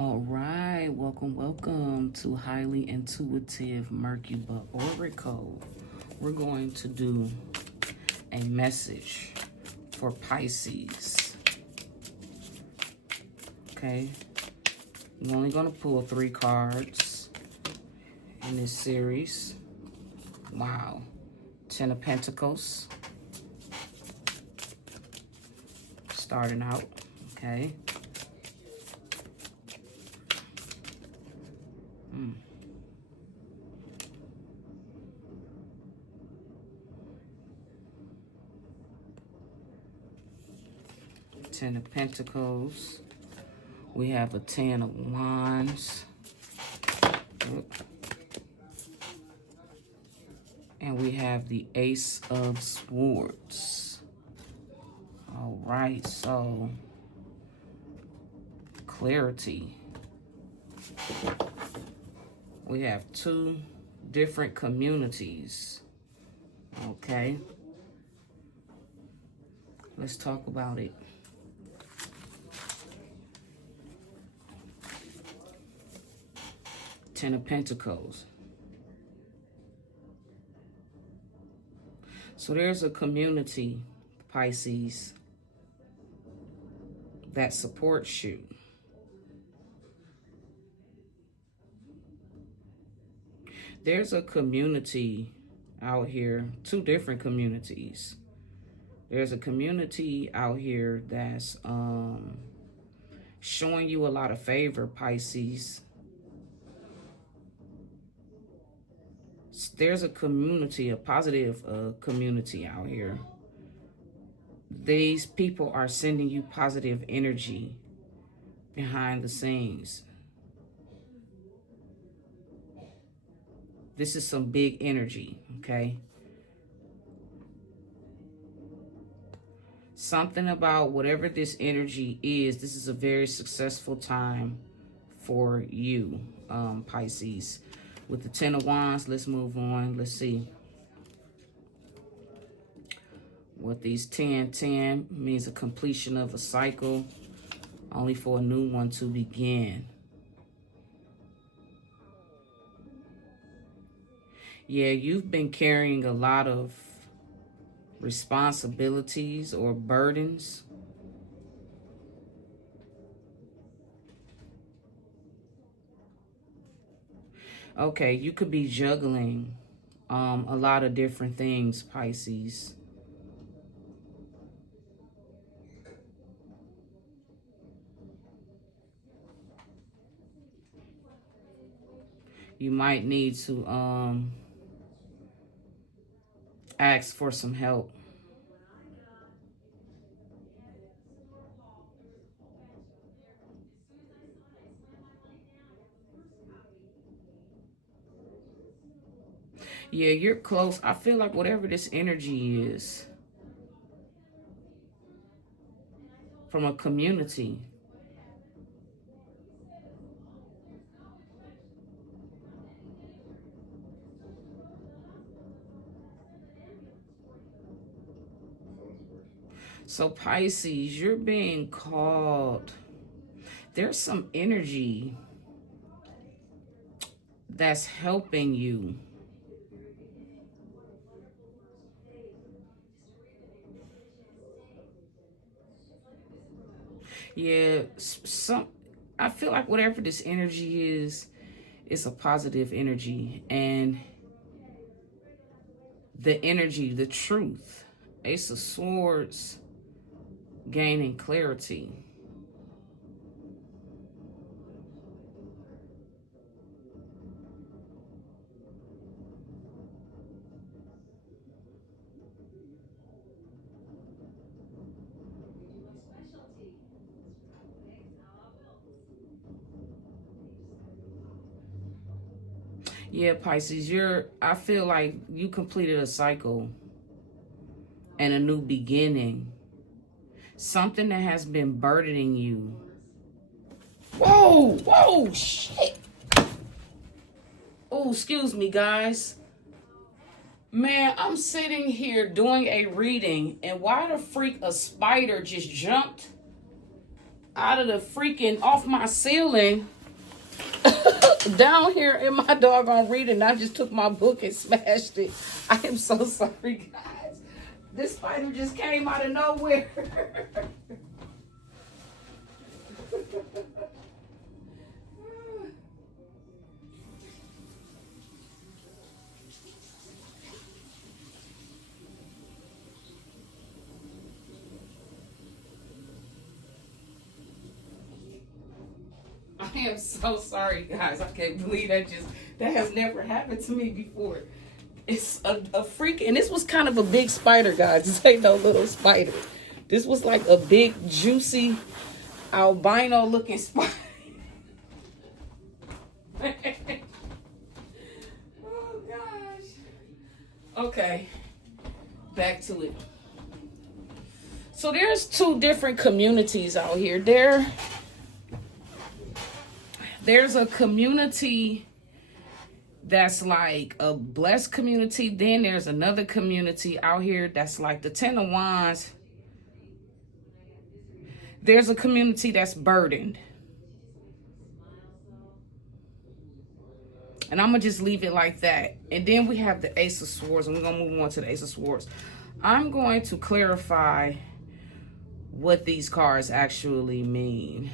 All right, welcome to Highly Intuitive Mercury Oracle. We're going to do a message for Pisces. Okay, I'm only going to pull 3 cards in this series. Wow, 10 of Pentacles. Starting out, okay. Ten of Pentacles. We have a 10 of Wands. And we have the Ace of Swords. All right, so clarity. We have 2 different communities. Okay. Let's talk about it. Ten of Pentacles. So there's a community, Pisces, that supports you. There's a community out here, 2 different communities. There's a community out here that's showing you a lot of favor, Pisces. There's a community, a positive community out here. These people are sending you positive energy behind the scenes. This is some big energy, okay? Something about whatever this energy is, this is a very successful time for you, Pisces. With the 10 of Wands, let's move on. Let's see. What these 10 means, a completion of a cycle, only for a new one to begin. Yeah, you've been carrying a lot of responsibilities or burdens. Okay, you could be juggling a lot of different things, Pisces. You might need to ask for some help. Yeah, you're close. I feel like whatever this energy is from a community. So Pisces, you're being called. There's some energy that's helping you. Yeah, I feel like whatever this energy is, it's a positive energy. And the energy, the truth, Ace of Swords, gaining clarity. Yeah, Pisces, I feel like you completed a cycle and a new beginning. Something that has been burdening you. Whoa, shit. Oh, excuse me, guys. Man, I'm sitting here doing a reading, and why the freak a spider just jumped? out of the freaking off my ceiling down here in my doggone reading. I just took my book and smashed it. I am so sorry, guys. This spider just came out of nowhere. I am so sorry, guys. I can't believe that has never happened to me before. It's a freak, and this was kind of a big spider, guys. This ain't no little spider. This was like a big, juicy, albino looking spider. Oh gosh. Okay, back to it. So there's two different communities out here. There's a community that's like a blessed community. Then there's another community out here that's like the Ten of Wands. There's a community that's burdened. And I'm going to just leave it like that. And then we have the Ace of Swords. And we're going to move on to the Ace of Swords. I'm going to clarify what these cards actually mean.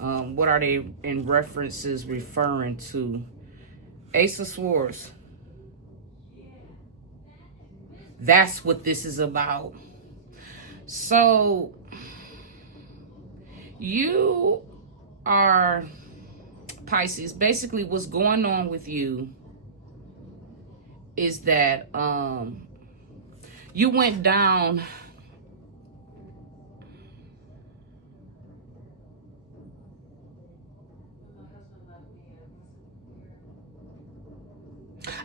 What are they in references referring to? Ace of Swords. That's what this is about. So, you are Pisces. Basically, what's going on with you is that you went down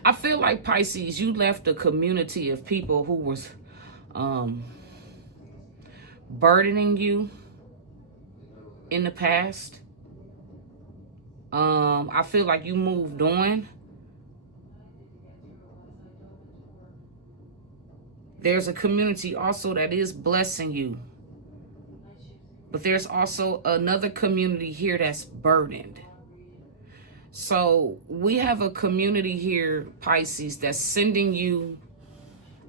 I feel like, Pisces, you left a community of people who was burdening you in the past. I feel like you moved on. There's a community also that is blessing you. But there's also another community here that's burdened. So we have a community here, Pisces, that's sending you,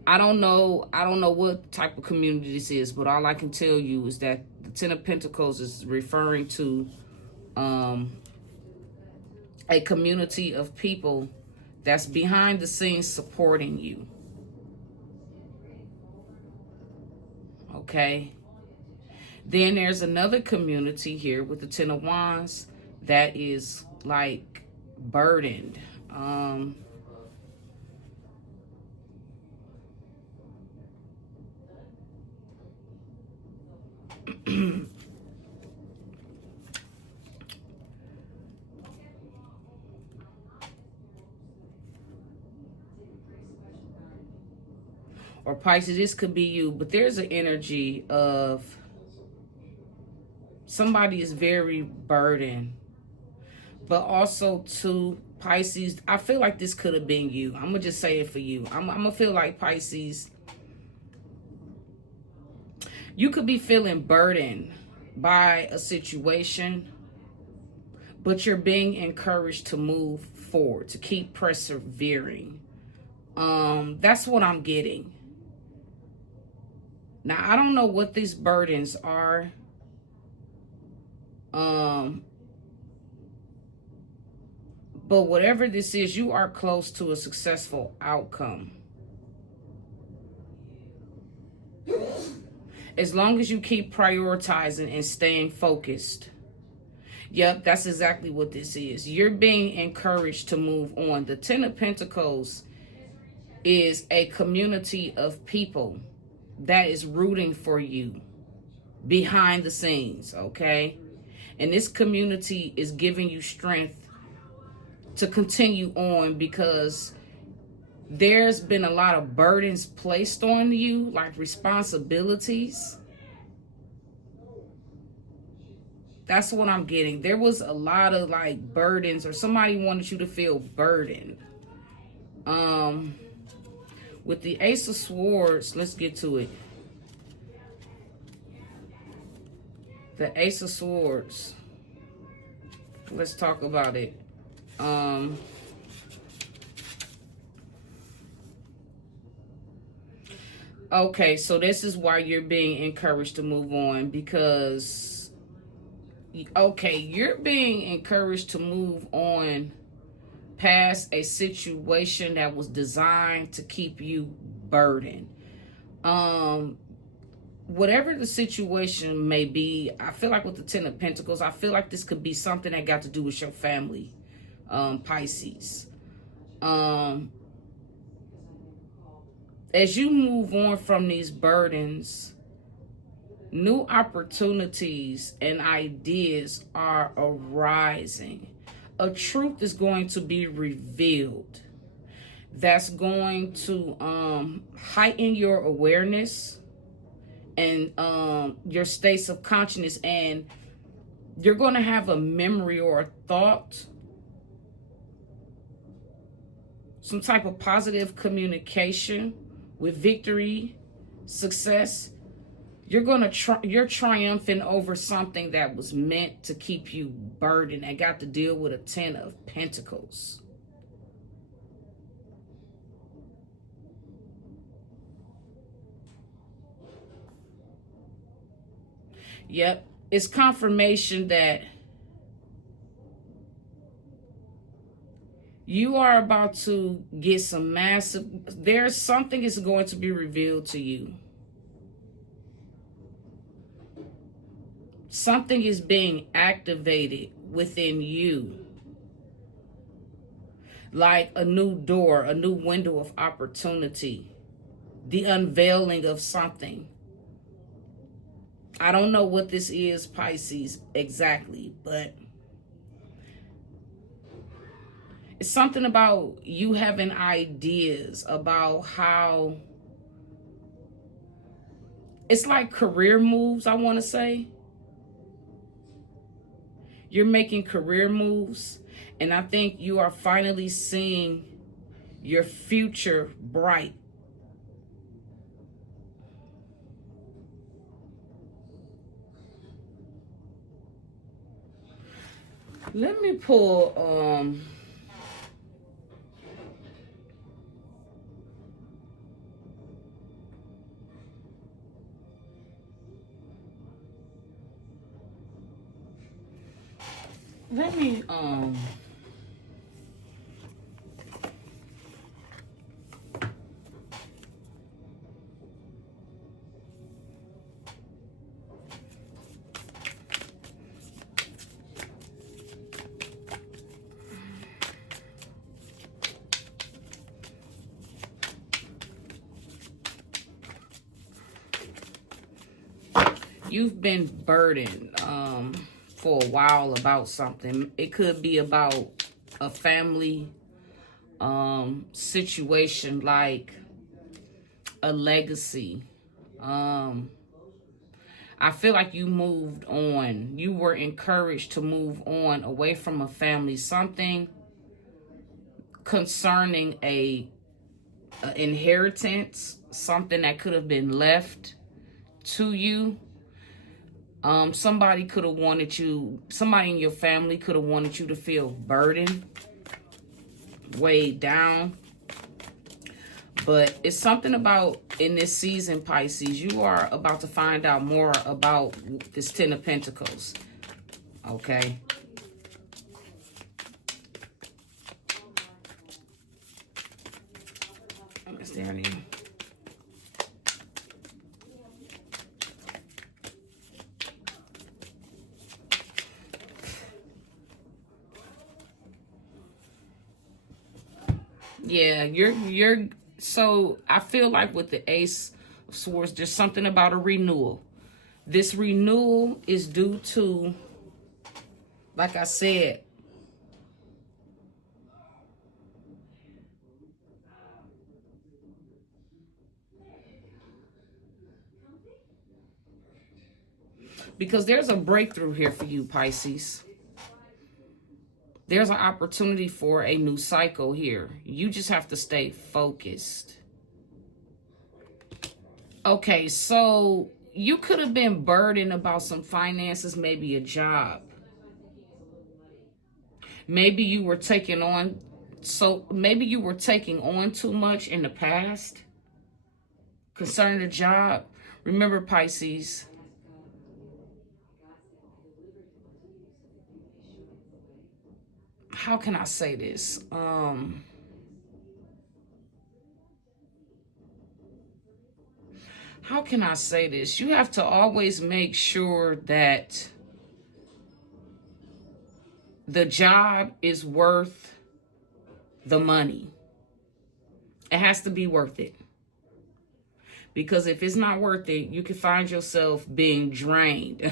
I don't know what type of community this is, but all I can tell you is that the Ten of Pentacles is referring to a community of people that's behind the scenes supporting you. Okay? Then there's another community here with the Ten of Wands that is like burdened. Or Pisces, this could be you, but there's an energy of somebody is very burdened. But also to Pisces, I feel like this could have been you. I'm going to just say it for you. I'm going to feel like, Pisces, you could be feeling burdened by a situation, but you're being encouraged to move forward, to keep persevering. That's what I'm getting. Now, I don't know what these burdens are. But whatever this is, you are close to a successful outcome. As long as you keep prioritizing and staying focused. Yep, that's exactly what this is. You're being encouraged to move on. The Ten of Pentacles is a community of people that is rooting for you behind the scenes, okay? And this community is giving you strength to continue on, because there's been a lot of burdens placed on you, like responsibilities. That's what I'm getting. There was a lot of like burdens, or somebody wanted you to feel burdened. With the Ace of Swords, let's get to it. The Ace of Swords. Let's talk about it. Okay, so this is why you're being encouraged to move on, because, okay, you're being encouraged to move on past a situation that was designed to keep you burdened. Whatever the situation may be, I feel like with the Ten of Pentacles, I feel like this could be something that got to do with your family, Pisces. As you move on from these burdens, new opportunities and ideas are arising. A truth is going to be revealed that's going to heighten your awareness and your states of consciousness, and you're going to have a memory or a thought, some type of positive communication with victory, success. You're triumphant over something that was meant to keep you burdened and got to deal with a 10 of Pentacles. Yep, it's confirmation that you are about to get some massive, there's something is going to be revealed to you. Something is being activated within you. Like a new door, a new window of opportunity. The unveiling of something. I don't know what this is, Pisces, exactly, but it's something about you having ideas about how, it's like career moves, I want to say. You're making career moves, and I think you are finally seeing your future bright. Let me pull let me you've been burdened for a while about something. It could be about a family situation, like a legacy. I feel like you moved on. You were encouraged to move on away from a family. Something concerning a inheritance, something that could have been left to you. Somebody could have wanted you, somebody in your family could have wanted you to feel burdened, weighed down. But it's something about, in this season, Pisces, you are about to find out more about this Ten of Pentacles. Okay? Is there any? Yeah, you're so I feel like with the Ace of Swords, there's something about a renewal. This renewal is due to, like I said, because there's a breakthrough here for you, Pisces. There's an opportunity for a new cycle here. You just have to stay focused. Okay, so you could have been burdened about some finances, maybe a job. Maybe you were taking on, maybe you were taking on too much in the past concerning the job. Remember, Pisces, how can I say this? How can I say this? You have to always make sure that the job is worth the money. It has to be worth it. Because if it's not worth it, you can find yourself being drained,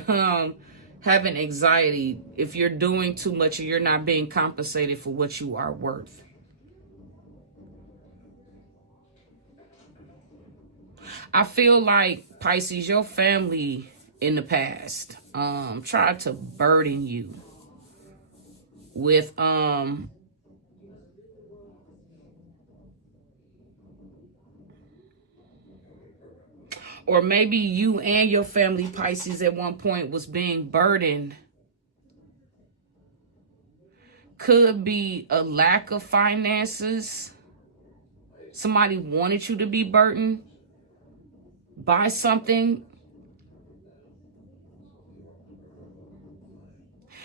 having anxiety if you're doing too much and you're not being compensated for what you are worth. I feel like, Pisces, your family in the past tried to burden you with or maybe you and your family, Pisces, at one point was being burdened. Could be a lack of finances. Somebody wanted you to be burdened by something.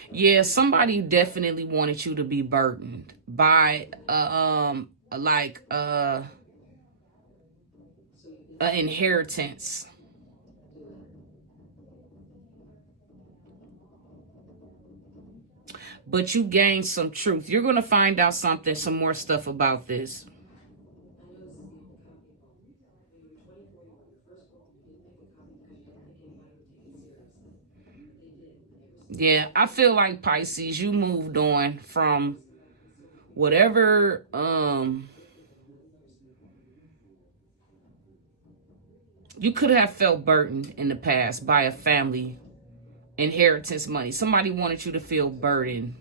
Yeah, somebody definitely wanted you to be burdened by an inheritance. But you gained some truth. You're going to find out some more stuff about this. Yeah, I feel like, Pisces, you moved on from whatever you could have felt burdened in the past by a family inheritance money. Somebody wanted you to feel burdened.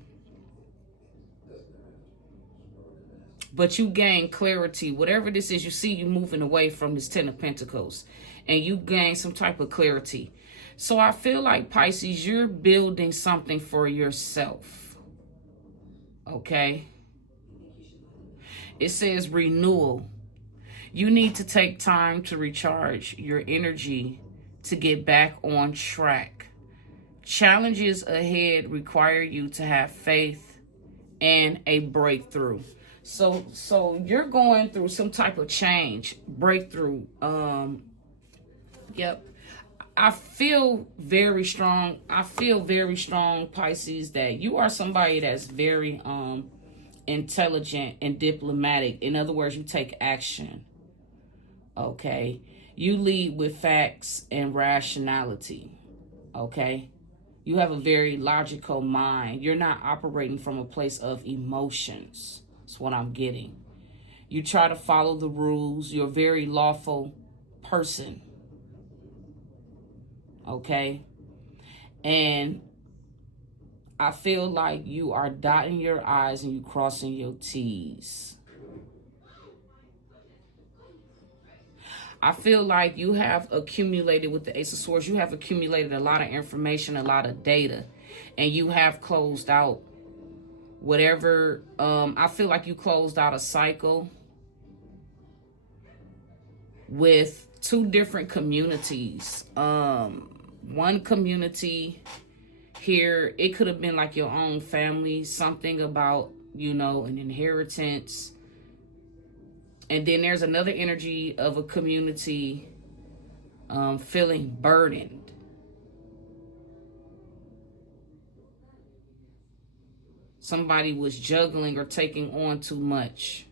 But you gain clarity. Whatever this is, you see you moving away from this Ten of Pentacles. And you gain some type of clarity. So I feel like, Pisces, you're building something for yourself. Okay? It says renewal. You need to take time to recharge your energy to get back on track. Challenges ahead require you to have faith and a breakthrough. So you're going through some type of change, breakthrough. Yep. I feel very strong. Pisces, that you are somebody that's very intelligent and diplomatic. In other words, you take action. Okay. You lead with facts and rationality. Okay. You have a very logical mind. You're not operating from a place of emotions. That's what I'm getting. You try to follow the rules. You're a very lawful person. Okay? And I feel like you are dotting your I's and you crossing your T's. I feel like you have accumulated, with the Ace of Swords, you have accumulated a lot of information, a lot of data, and you have closed out whatever. I feel like you closed out a cycle with two different communities. One community here, it could have been like your own family, something about, an inheritance. And then there's another energy of a community feeling burdened. Somebody was juggling or taking on too much.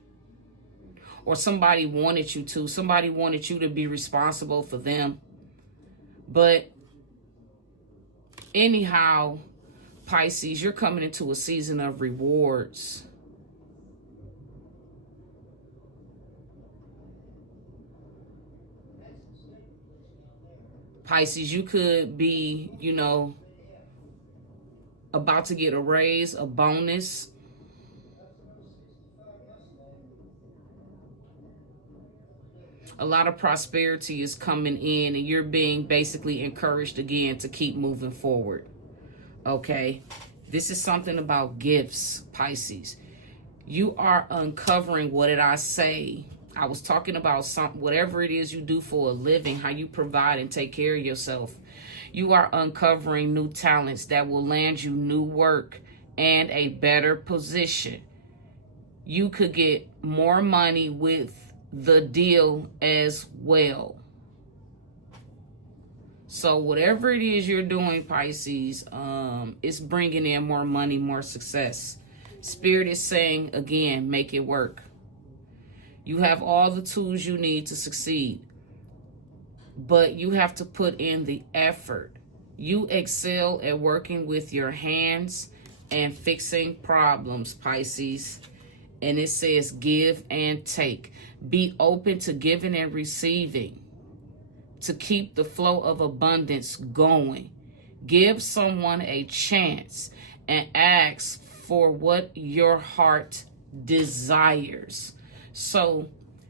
Or somebody wanted you to. Somebody wanted you to be responsible for them. But anyhow, Pisces, you're coming into a season of rewards. Pisces, you could be, about to get a raise, a bonus. A lot of prosperity is coming in, and you're being basically encouraged again to keep moving forward. Okay? This is something about gifts, Pisces. You are uncovering, what did I say? I was talking about whatever it is you do for a living, how you provide and take care of yourself. You are uncovering new talents that will land you new work and a better position. You could get more money with the deal as well. So whatever it is you're doing, Pisces, it's bringing in more money, more success. Spirit is saying, again, make it work. You have all the tools you need to succeed, but you have to put in the effort. You excel at working with your hands and fixing problems, Pisces. And it says give and take. Be open to giving and receiving to keep the flow of abundance going. Give someone a chance and ask for what your heart desires. So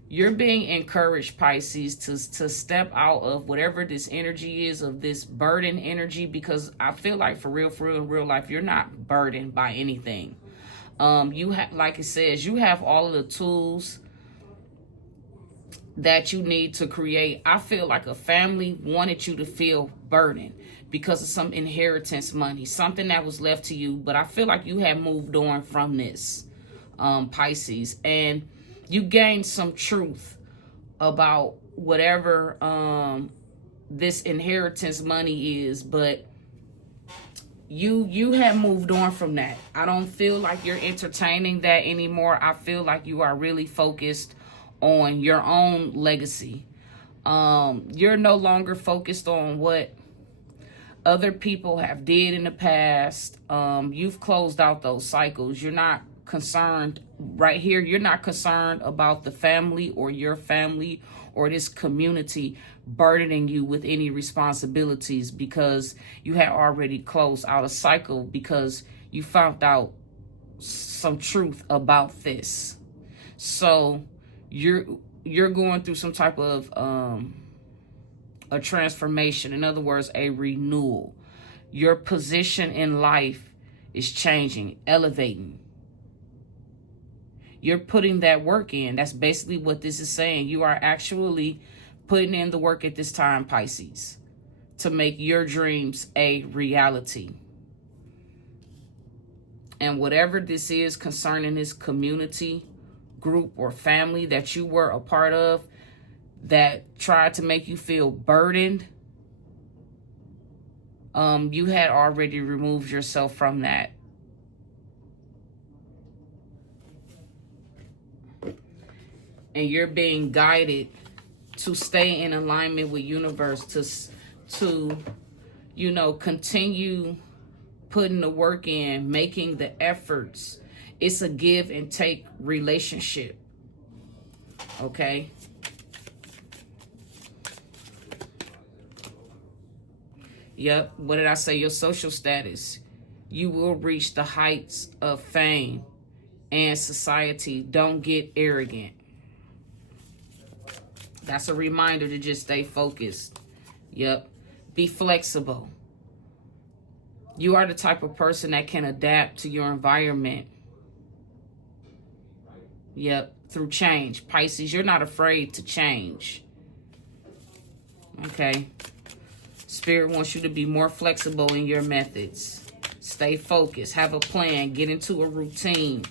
you're being encouraged, Pisces, to step out of whatever this energy is, of this burden energy, because I feel like for real, in real life, you're not burdened by anything. You have, like it says, you have all of the tools that you need to create. I feel like a family wanted you to feel burdened because of some inheritance money, something that was left to you. But I feel like you have moved on from this, Pisces, and you gained some truth about whatever this inheritance money is, but you have moved on from that. I don't feel like you're entertaining that anymore. I feel like you are really focused on your own legacy. You're no longer focused on what other people have did in the past. You've closed out those cycles. You're not concerned right here. You're not concerned about the family or your family or this community burdening you with any responsibilities, because you had already closed out a cycle, because you found out some truth about this. So you're going through some type of a transformation. In other words, a renewal. Your position in life is changing, elevating. You're putting that work in. That's basically what this is saying. You are actually putting in the work at this time, Pisces, to make your dreams a reality. And whatever this is concerning this community, group, or family that you were a part of that tried to make you feel burdened, you had already removed yourself from that. And you're being guided to stay in alignment with universe, to continue putting the work in, making the efforts. It's a give and take relationship. Okay? Yep. What did I say? Your social status. You will reach the heights of fame and society. Don't get arrogant. That's a reminder to just stay focused. Yep. Be flexible. You are the type of person that can adapt to your environment. Yep. Through change. Pisces, you're not afraid to change. Okay. Spirit wants you to be more flexible in your methods. Stay focused. Have a plan. Get into a routine.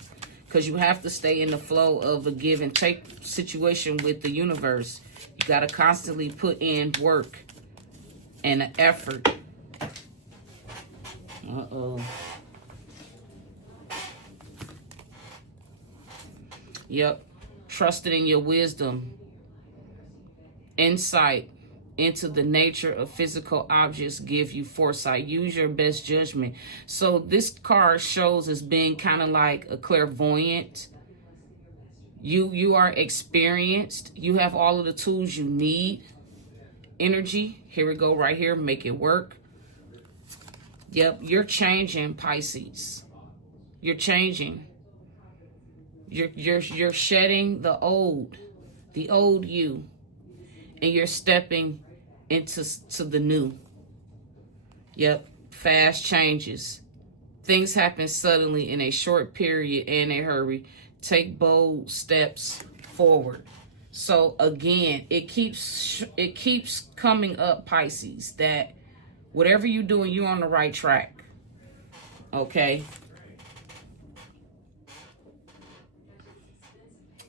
Because you have to stay in the flow of a give and take situation with the universe. You got to constantly put in work and an effort. Yep. Trusting in your wisdom. Insight into the nature of physical objects give you foresight. Use your best judgment. So this card shows as being kind of like a clairvoyant. You are experienced. You have all of the tools you need. Energy. Here we go right here. Make it work. Yep. You're changing, Pisces. You're changing. You're shedding the old you. and you're stepping into the new. Yep, fast changes. Things happen suddenly in a short period and a hurry. Take bold steps forward. So again, it keeps coming up, Pisces, that whatever you're doing, you're on the right track. Okay.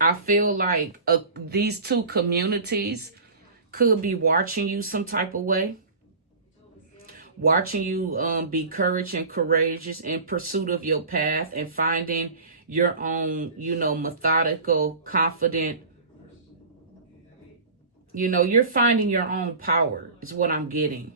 I feel like these two communities could be watching you some type of way. Watching you be courage and courageous in pursuit of your path and finding your own, methodical, confident, you're finding your own power is what I'm getting.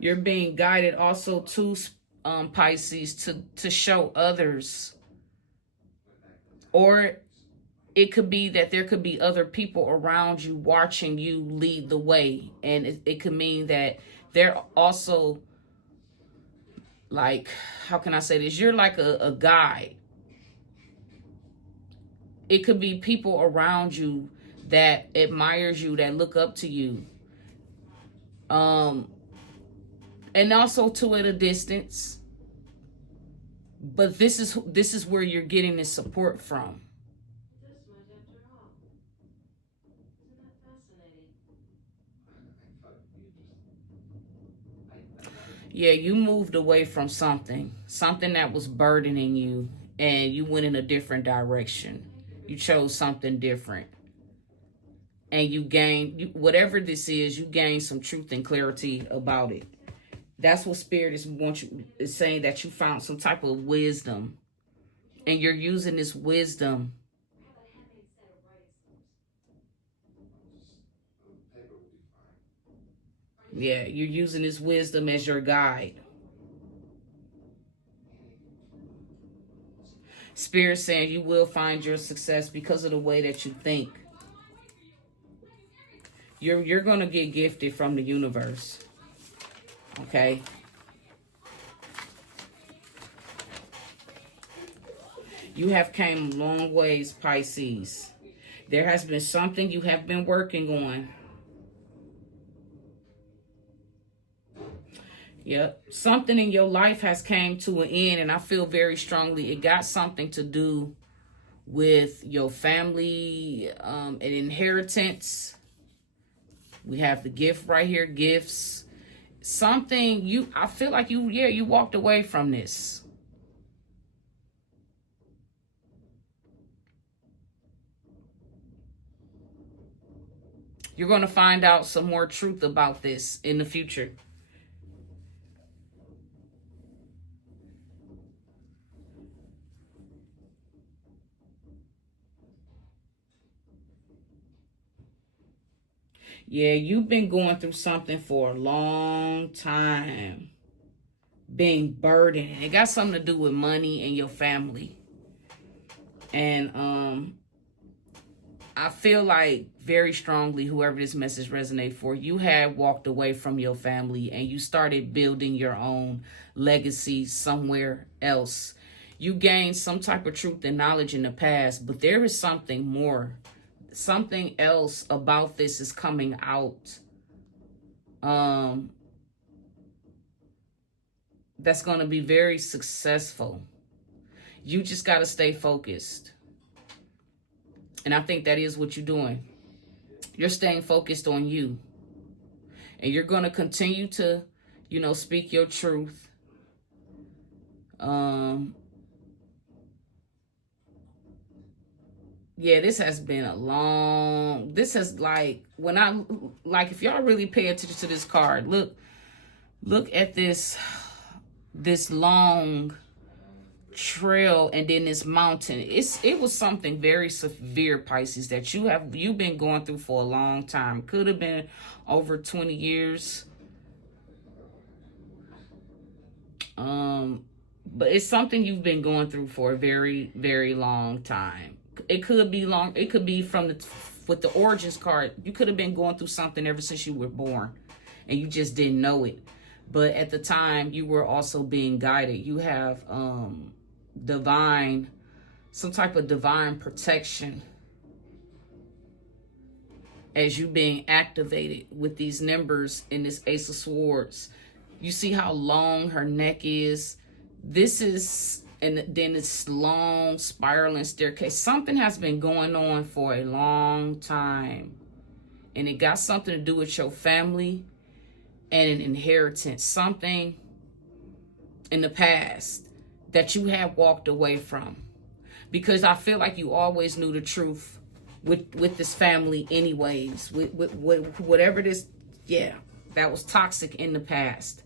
You're being guided also to Pisces to show others, or it could be that there could be other people around you watching you lead the way, and it could mean that they're also like, how can I say this? You're like a guide. It could be people around you that admires you, that look up to you. And also to at a distance. But this is where you're getting this support from. Yeah, you moved away from something that was burdening you, and you went in a different direction. You chose something different. And you gained, whatever this is, you gained some truth and clarity about it. That's what Spirit is saying, that you found some type of wisdom, and you're using this wisdom. Yeah, you're using this wisdom as your guide. Spirit saying you will find your success because of the way that you think. You're going to get gifted from the universe. Okay? You have came a long ways, Pisces. There has been something you have been working on. Yep. Something in your life has came to an end, and I feel very strongly it got something to do with your family, an inheritance. We have the gift right here, gifts. Something I feel like you walked away from this. You're going to find out some more truth about this in the future. Yeah, you've been going through something for a long time. Being burdened. It got something to do with money and your family. And I feel like very strongly, whoever this message resonates for, you had walked away from your family and you started building your own legacy somewhere else. You gained some type of truth and knowledge in the past, but there is something more. Something else about this is coming out. That's going to be very successful. You just got to stay focused. And I think that is what you're doing. You're staying focused on you. And you're going to continue to, speak your truth. Yeah, this has been this is if y'all really pay attention to this card, look at this long trail and then this mountain. It was something very severe, Pisces, that you've been going through for a long time. Could have been over 20 years. But it's something you've been going through for a very, very long time. It could be long. It could be from with the origins card, you could have been going through something ever since you were born and you just didn't know it. But at the time, you were also being guided. You have some type of divine protection as you being activated with these numbers in this Ace of Swords. You see how long her neck is. This is, and then this long spiraling staircase. Something has been going on for a long time. And it got something to do with your family and an inheritance. Something in the past that you have walked away from. Because I feel like you always knew the truth with this family anyways. With whatever this, yeah, that was toxic in the past.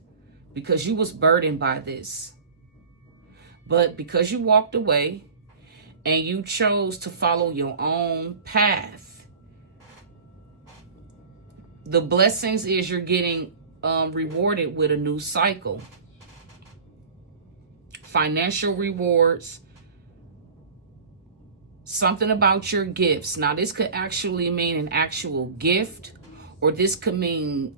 Because you was burdened by this. But because you walked away and you chose to follow your own path, the blessings is you're getting rewarded with a new cycle. Financial rewards. Something about your gifts. Now, this could actually mean an actual gift, or this could mean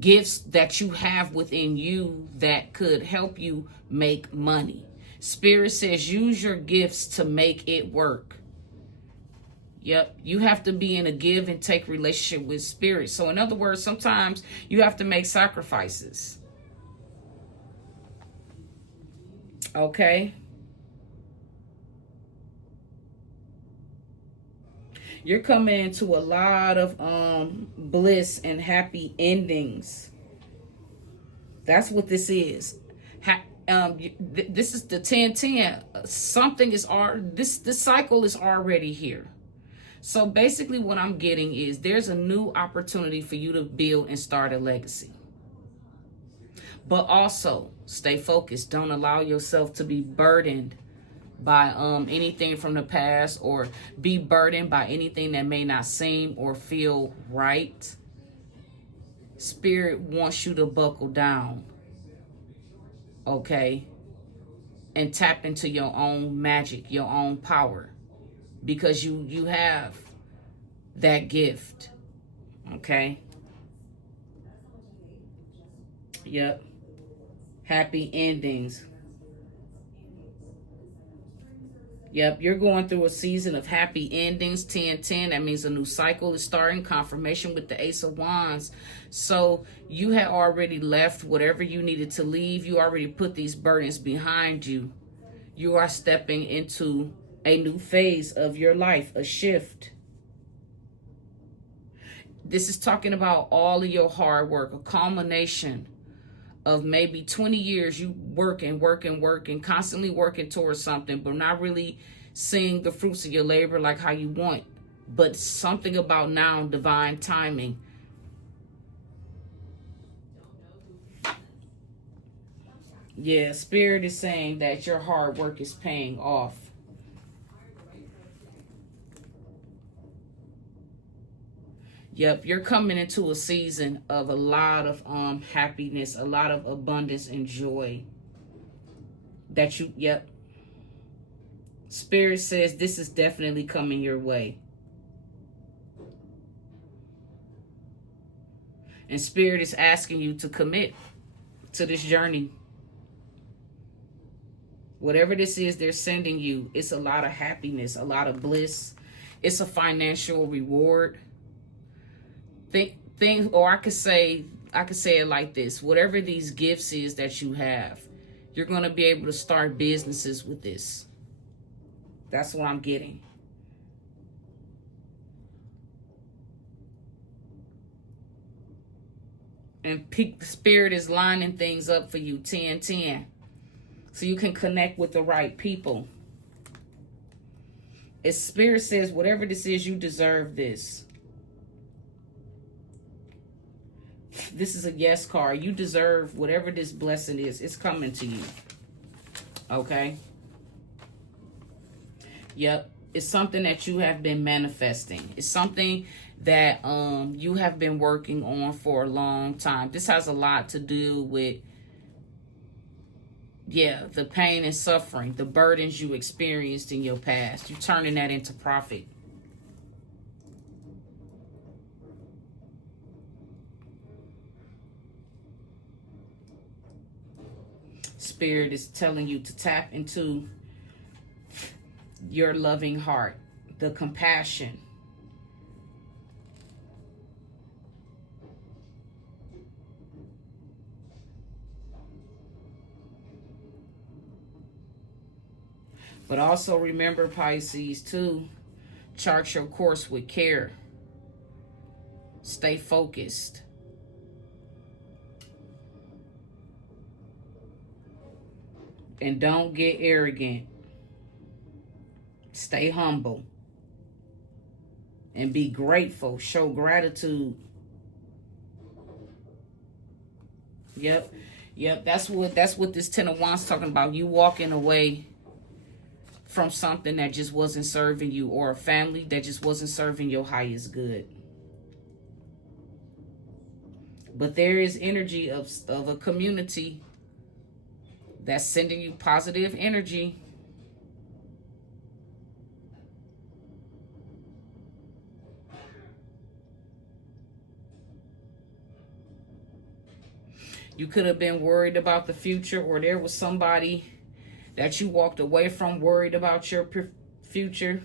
gifts that you have within you that could help you make money. Spirit says use your gifts to make it work. Yep, you have to be in a give and take relationship with spirit. So in other words, sometimes you have to make sacrifices. Okay? You're coming into a lot of bliss and happy endings. That's what this is. This is the 10-10. Something is this cycle is already here. So basically what I'm getting is there's a new opportunity for you to build and start a legacy. But also stay focused. Don't allow yourself to be burdened by anything from the past, or be burdened by anything that may not seem or feel right. Spirit wants you to buckle down, okay, and tap into your own magic, your own power, because you have that gift, okay? Yep. Happy endings. Yep, you're going through a season of happy endings. 10-10, that means a new cycle is starting. Confirmation with the Ace of Wands. So you had already left whatever you needed to leave. You already put these burdens behind you. You are stepping into a new phase of your life, a shift. This is talking about all of your hard work, a culmination of maybe 20 years you working, constantly working towards something, but not really seeing the fruits of your labor like how you want. But something about now, divine timing. Yeah, Spirit is saying that your hard work is paying off. Yep, you're coming into a season of a lot of happiness, a lot of abundance and joy. Yep. Spirit says this is definitely coming your way. And Spirit is asking you to commit to this journey. Whatever this is they're sending you, it's a lot of happiness, a lot of bliss. It's a financial reward. Things, or I could say it like this: whatever these gifts is that you have, you're going to be able to start businesses with this. That's what I'm getting. And Spirit is lining things up for you, 10-10, so you can connect with the right people. As Spirit says, whatever this is, you deserve this. This is a yes card. You deserve whatever this blessing is. It's coming to you. Okay? Yep. It's something that you have been manifesting. It's something that you have been working on for a long time. This has a lot to do with, yeah, the pain and suffering, the burdens you experienced in your past. You're turning that into profit. Spirit is telling you to tap into your loving heart, the compassion. But also remember, Pisces, to chart your course with care. Stay focused. And don't get arrogant. Stay humble. And be grateful. Show gratitude. Yep. That's what this Ten of Wands talking about. You walking away from something that just wasn't serving you, or a family that just wasn't serving your highest good. But there is energy of a community that's sending you positive energy. You could have been worried about the future, or there was somebody that you walked away from worried about your future.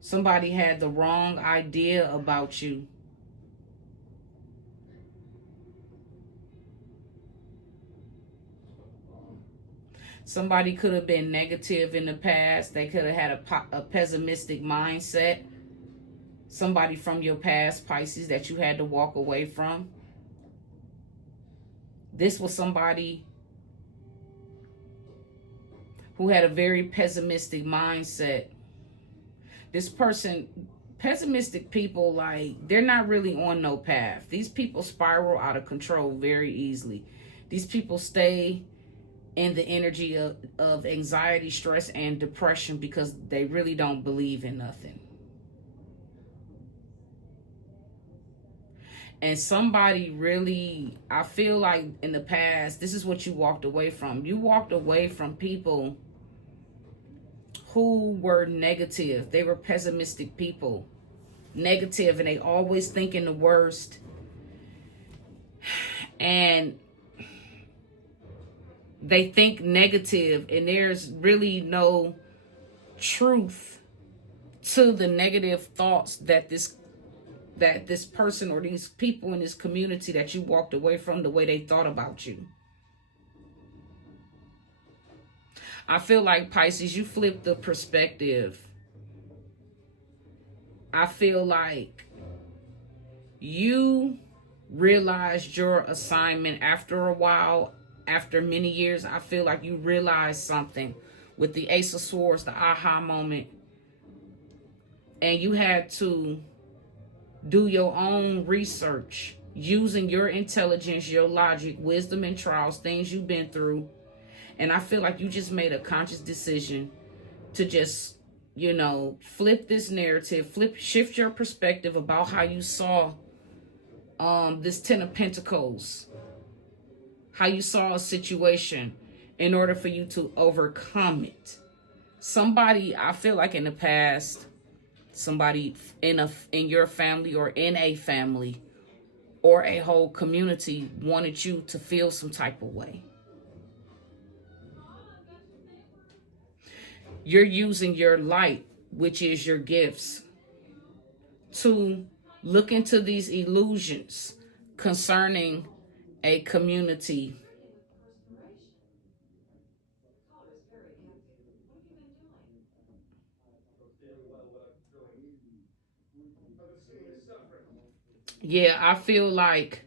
Somebody had the wrong idea about you. Somebody could have been negative in the past. They could have had a pessimistic mindset. Somebody from your past, Pisces, that you had to walk away from. This was somebody who had a very pessimistic mindset. This person, pessimistic people, like, they're not really on no path. These people spiral out of control very easily. These people stay in the energy of anxiety, stress, and depression because they really don't believe in nothing. And somebody really, I feel like in the past, this is what you walked away from. You walked away from people who were negative. They were pessimistic people. Negative, and they always thinking the worst. And they think negative, and there's really no truth to the negative thoughts that this person or these people in this community that you walked away from, the way they thought about you. I feel like, Pisces, you flipped the perspective. I feel like you realized your assignment after a while, after many years. I feel like you realized something with the Ace of Swords, the aha moment. And you had to do your own research using your intelligence, your logic, wisdom, and trials, things you've been through. And I feel like you just made a conscious decision to just, flip this narrative, shift your perspective about how you saw this Ten of Pentacles, how you saw a situation in order for you to overcome it. Somebody, I feel like in the past, somebody in your family or in a family or a whole community wanted you to feel some type of way. You're using your light, which is your gifts, to look into these illusions concerning a community. Yeah, I feel like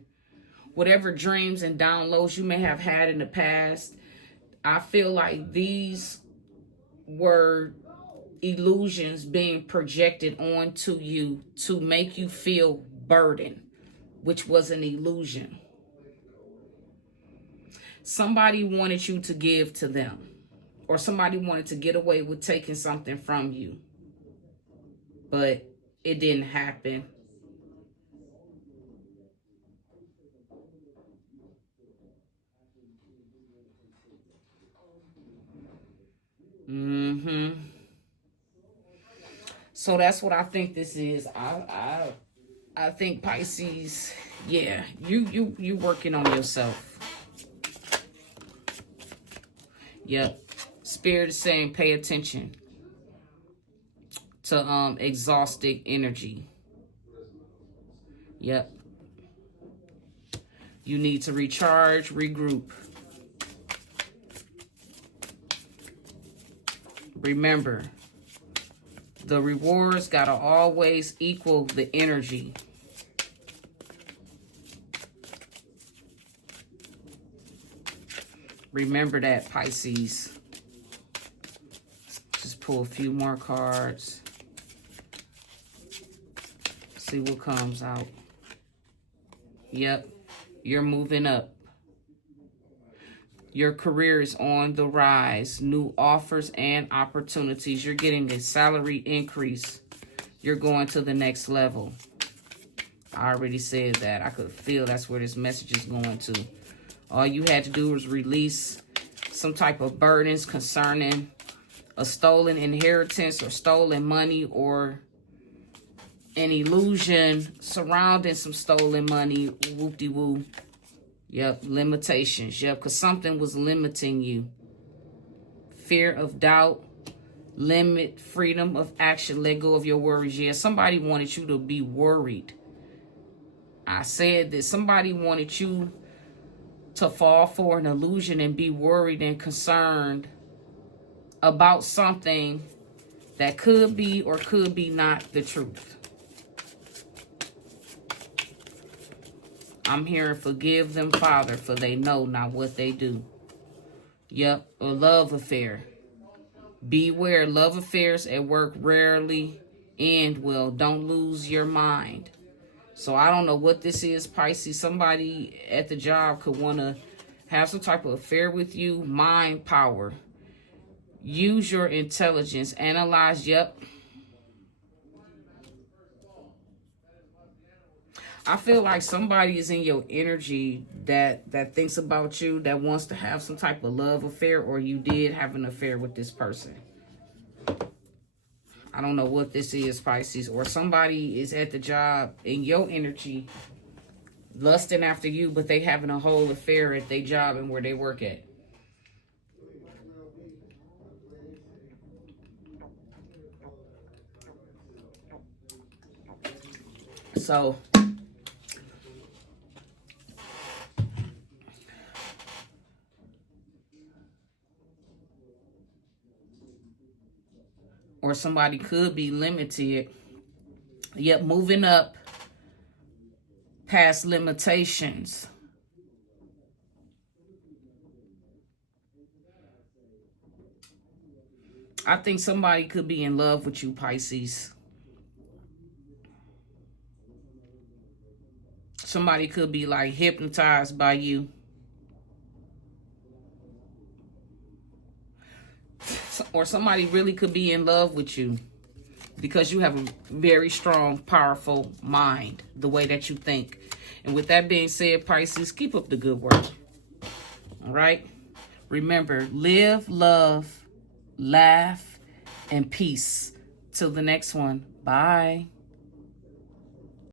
whatever dreams and downloads you may have had in the past, I feel like these were illusions being projected onto you to make you feel burdened, which was an illusion. Somebody wanted you to give to them, or somebody wanted to get away with taking something from you, but it didn't happen. So that's what I think this is. I think, Pisces, yeah, you working on yourself. Yep. Spirit is saying pay attention to exhausted energy. Yep. You need to recharge, regroup. Remember, the rewards gotta always equal the energy. Remember that, Pisces. Just pull a few more cards. See what comes out. Yep, you're moving up. Your career is on the rise. New offers and opportunities. You're getting a salary increase. You're going to the next level. I already said that. I could feel that's where this message is going to. All you had to do was release some type of burdens concerning a stolen inheritance or stolen money or an illusion surrounding some stolen money. Whoop-de-woo. Yep, limitations. Yep, because something was limiting you. Fear of doubt, limit, freedom of action, let go of your worries. Yeah, somebody wanted you to be worried. I said that somebody wanted you to fall for an illusion and be worried and concerned about something that could be or could be not the truth. I'm hearing forgive them, Father, for they know not what they do. Yep, a love affair. Beware, love affairs at work rarely end well. Don't lose your mind. So I don't know what this is, Pisces. Somebody at the job could want to have some type of affair with you. Mind power. Use your intelligence. Analyze, yep. I feel like somebody is in your energy that thinks about you, that wants to have some type of love affair, or you did have an affair with this person. I don't know what this is, Pisces. Or somebody is at the job in your energy lusting after you, but they having a whole affair at their job and where they work at. So or somebody could be limited, yet moving up past limitations. I think somebody could be in love with you, Pisces. Somebody could be like hypnotized by you. Or somebody really could be in love with you because you have a very strong, powerful mind, the way that you think. And with that being said, Pisces, keep up the good work. All right? Remember, live, love, laugh, and peace. Till the next one. Bye.